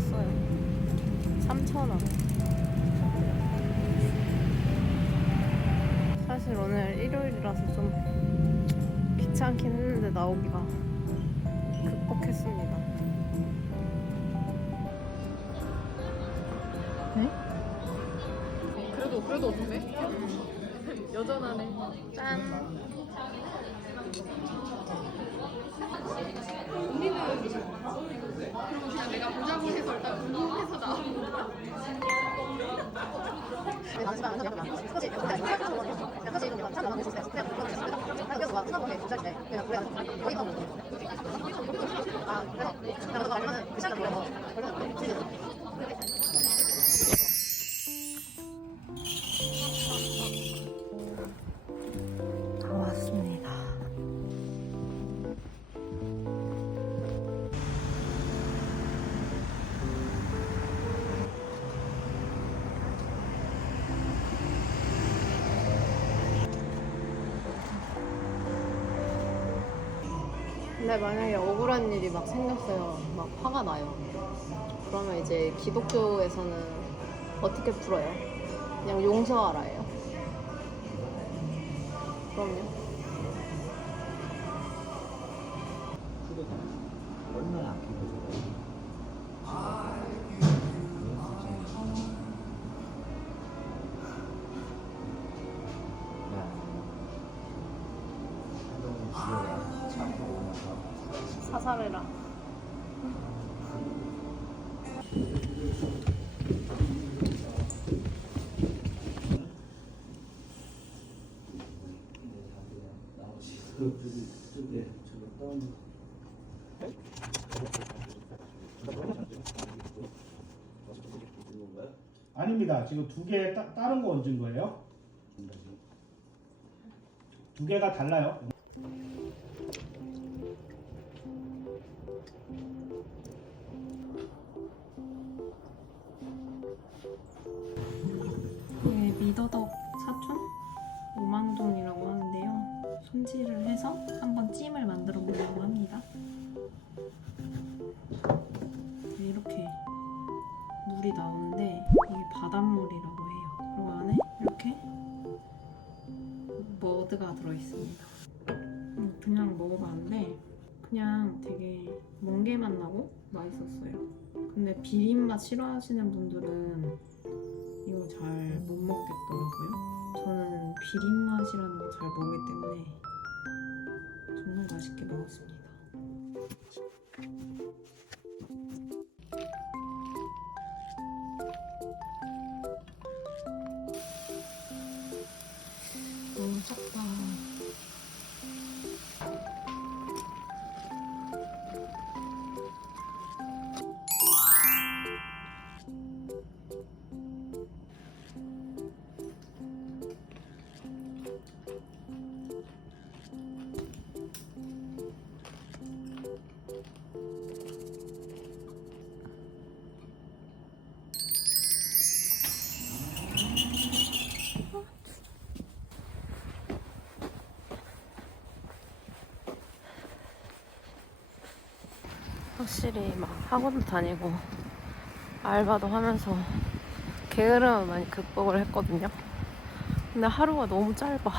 샀어요. 3,000원. 사실 오늘 일요일이라서 좀 귀찮긴 했는데 나오기가 극복했습니다. 네? 그래도 어떤데? 여전하네. 짠. 언니는 그리고 그냥 내가 보자고 해서 일단 궁금해서 나온 거야. 다 왔습니다. 근데 만약에 억울한 일이 막 생겼어요. 막 화가 나요. 그러면 이제 기독교에서는 어떻게 풀어요? 그냥 용서하라예요. 그럼요. 얼마나 아끼고 사살해라. 아닙니다. 지금 두 개 다른 거 얹은 거예요. 두 개가 달라요. 이게 미더덕 사촌 5만 동이라고 하는데요. 손질을 해서 한번 찜을 만들어 보려고 합니다. 이렇게 물이 나오는데 이게 바닷물이라고 해요. 그리고 안에 이렇게 머드가 들어있습니다. 그냥 먹어봤는데 그냥 되게 멍게맛 나고 맛있었어요. 근데 비린맛 싫어하시는 분들은 이거 잘 못 먹겠더라고요. 저는 비린맛이라는 거 잘 모르기 때문에 정말 맛있게 먹었습니다. 너무 작다. 확실히 막 학원도 다니고 알바도 하면서 게으름은 많이 극복을 했거든요. 근데 하루가 너무 짧아.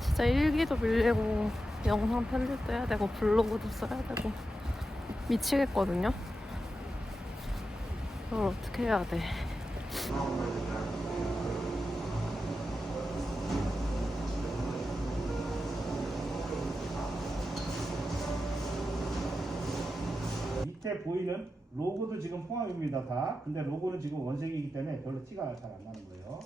진짜 일기도 밀리고 영상 편집도 해야 되고 블로그도 써야 되고 미치겠거든요. 이걸 어떻게 해야 돼? 밑에 보이는 로고도 지금 포함입니다. 다. 근데 로고는 지금 원색이기 때문에 별로 티가 잘 안 나는 거예요.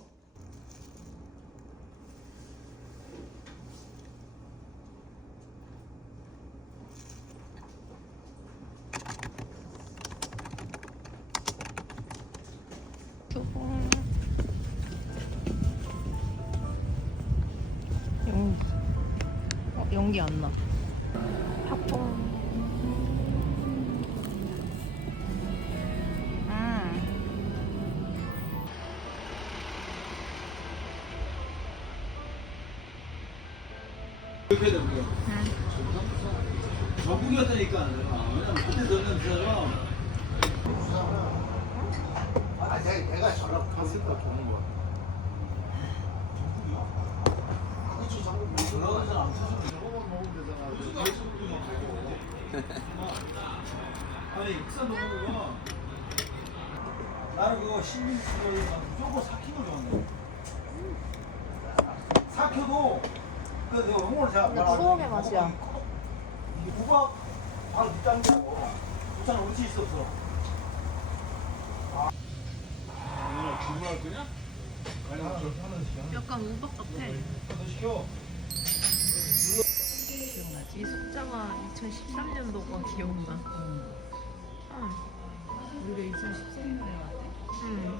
연기 안 나. 학봉. 이렇게 되는 거야. 전국이었다니까. 왜냐면 그때 너는 그 사람 아, 내가 저랑 갔을 때 좋은 거야. 그치, 장군 저러서 안 쓰지. 저거만 먹으면 되잖아. 아니, 익산 먹으면 나는 그거 신빙 무조건 4kg 좋아하네. 4kg도 그 내가 홍어를 제가 추억의 맛이야. 이게 호박 바로 밑장이라고. 부산 어디 있었어? 약간 우박 같아. 시켜. 기억나지? 숫자가 2013년도가 기억나. 우리가 2013년에 왔대. 응.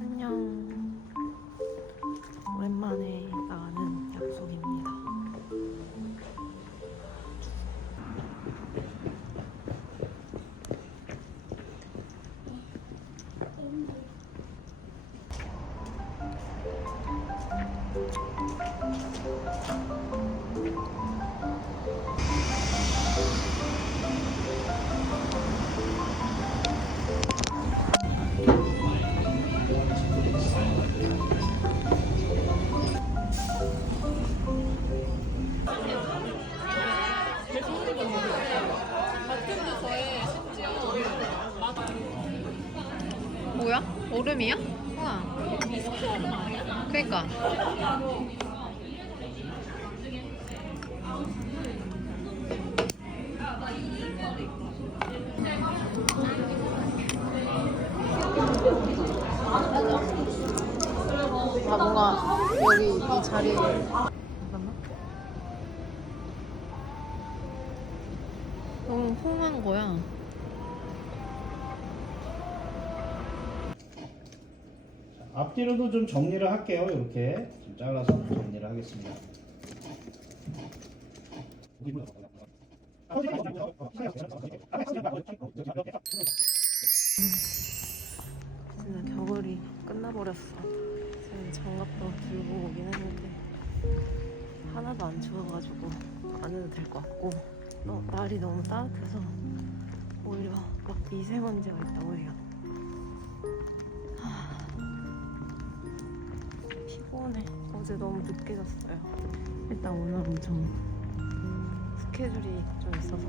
안녕. 오랜만에 나가는 약속입니다. 뭐야? 얼음이야? 우와. 그니까. 아, 뭔가 여기 이 자리에. 잠깐만. 너무 험한 거야. 앞뒤로도 좀 정리를 할게요. 이렇게 좀 잘라서 정리를 하겠습니다. 진짜 겨울이 끝나버렸어. 지금 장갑도 들고 오긴 했는데 하나도 안 추워가지고 안 해도 될 것 같고 날이 너무 따뜻해서 오히려 막 미세먼지가 있다 오히려. 피곤해. 어제 너무 늦게 잤어요. 일단 오늘 엄청 스케줄이 좀 있어서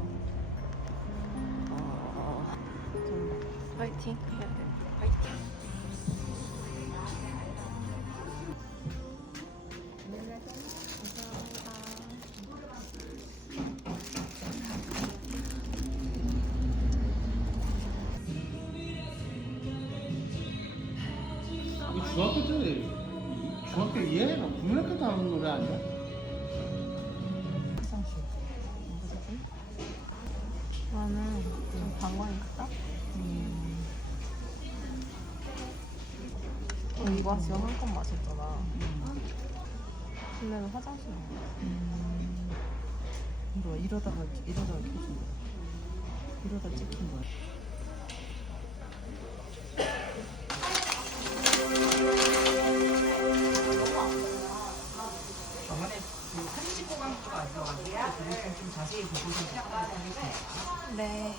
좀 파이팅 해야 돼. 파이팅. 이거 중학교 때 중학교 2학년, 9학년 때 하는 노래 아니야? 화장실. 나는 좀 방광이 크다? 이거 지금 한 건 마셨잖아. 근데 화장실. 이러다가 켜진 거야. 이러다 찍힌 거야. 저번에 그 사진 보관부가 안 들어가지고 그래서 좀 자세히 보고 좀 네.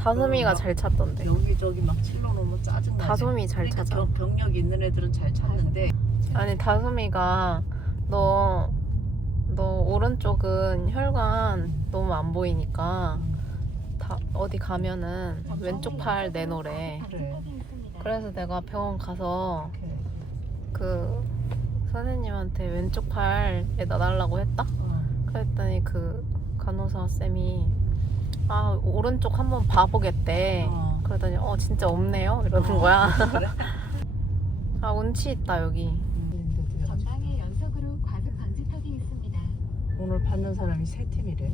다솜이가 잘 찾던데. 여기저기 막 찔러놓으면 짜증나지. 다솜이 잘 찾아. 경력 있는 애들은 잘 찾는데. 아니 다솜이가 너 오른쪽은 혈관 너무 안 보이니까 어디 가면은 왼쪽 팔 내놓으래. 그래. 그래서 내가 병원 가서 이렇게. 그 선생님한테 왼쪽 팔에다 달라고 했다? 그랬더니 그 간호사 쌤이 오른쪽 한번 봐보겠대. 그러더니 진짜 없네요 이러는 거야. 그래? 운치 있다 여기. 전방에 연속으로 과속 방지턱이 있습니다. 오늘 받는 사람이 3팀이래.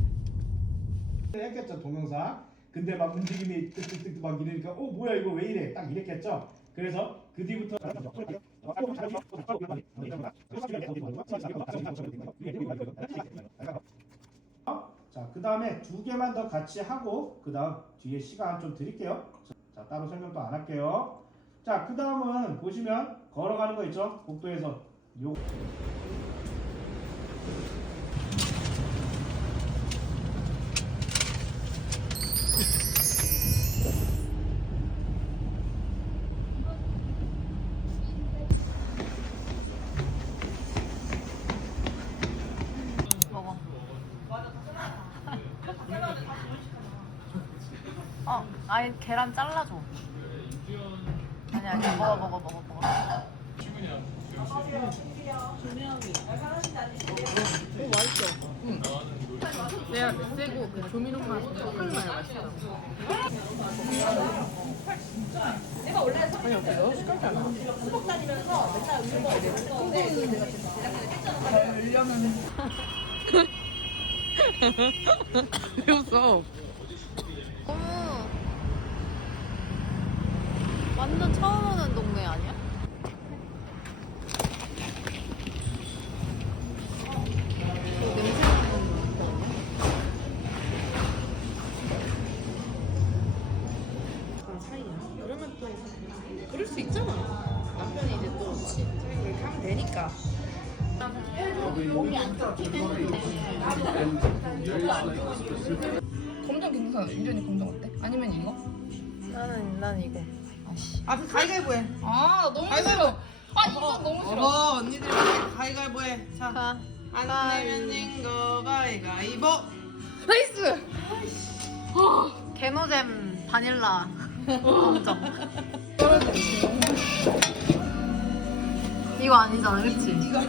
했겠죠 동영상. 근데 막 움직임이 뜩뜩뜩 막 이러니까 뭐야 이거 왜 이래 딱 이랬겠죠. 그래서 그 뒤부터 자, 그 다음에 2개만 더 같이 하고 그 다음 뒤에 시간 좀 드릴게요. 자, 따로 설명도 안 할게요. 자, 그 다음은 보시면 걸어가는 거 있죠? 복도에서 요 먹어. 아니 계란 잘라줘. 아니 먹어. 내가 세고 그 조미료 맛 조금 많이 맛있어. 왜 웃어? 완전 처음 오는 동네 아니야? 냄새 나는 거 아니야? 그러면 또 그럴 수 있잖아. 남편이 이제 또 자기 그렇게 하면 되니까. 검정 괜찮아. 유련이 검정 어때? 아니면 이거? 나는 이거. 그 가위가위보 해. 아 너무 싫어. 이거 너무 싫어. 언니들 가위가위보 해. 자, 안 내면 진거 가위가위보. 나이스. 게노잼 바닐라 검정. 이거 아니잖아, 그치? 이거.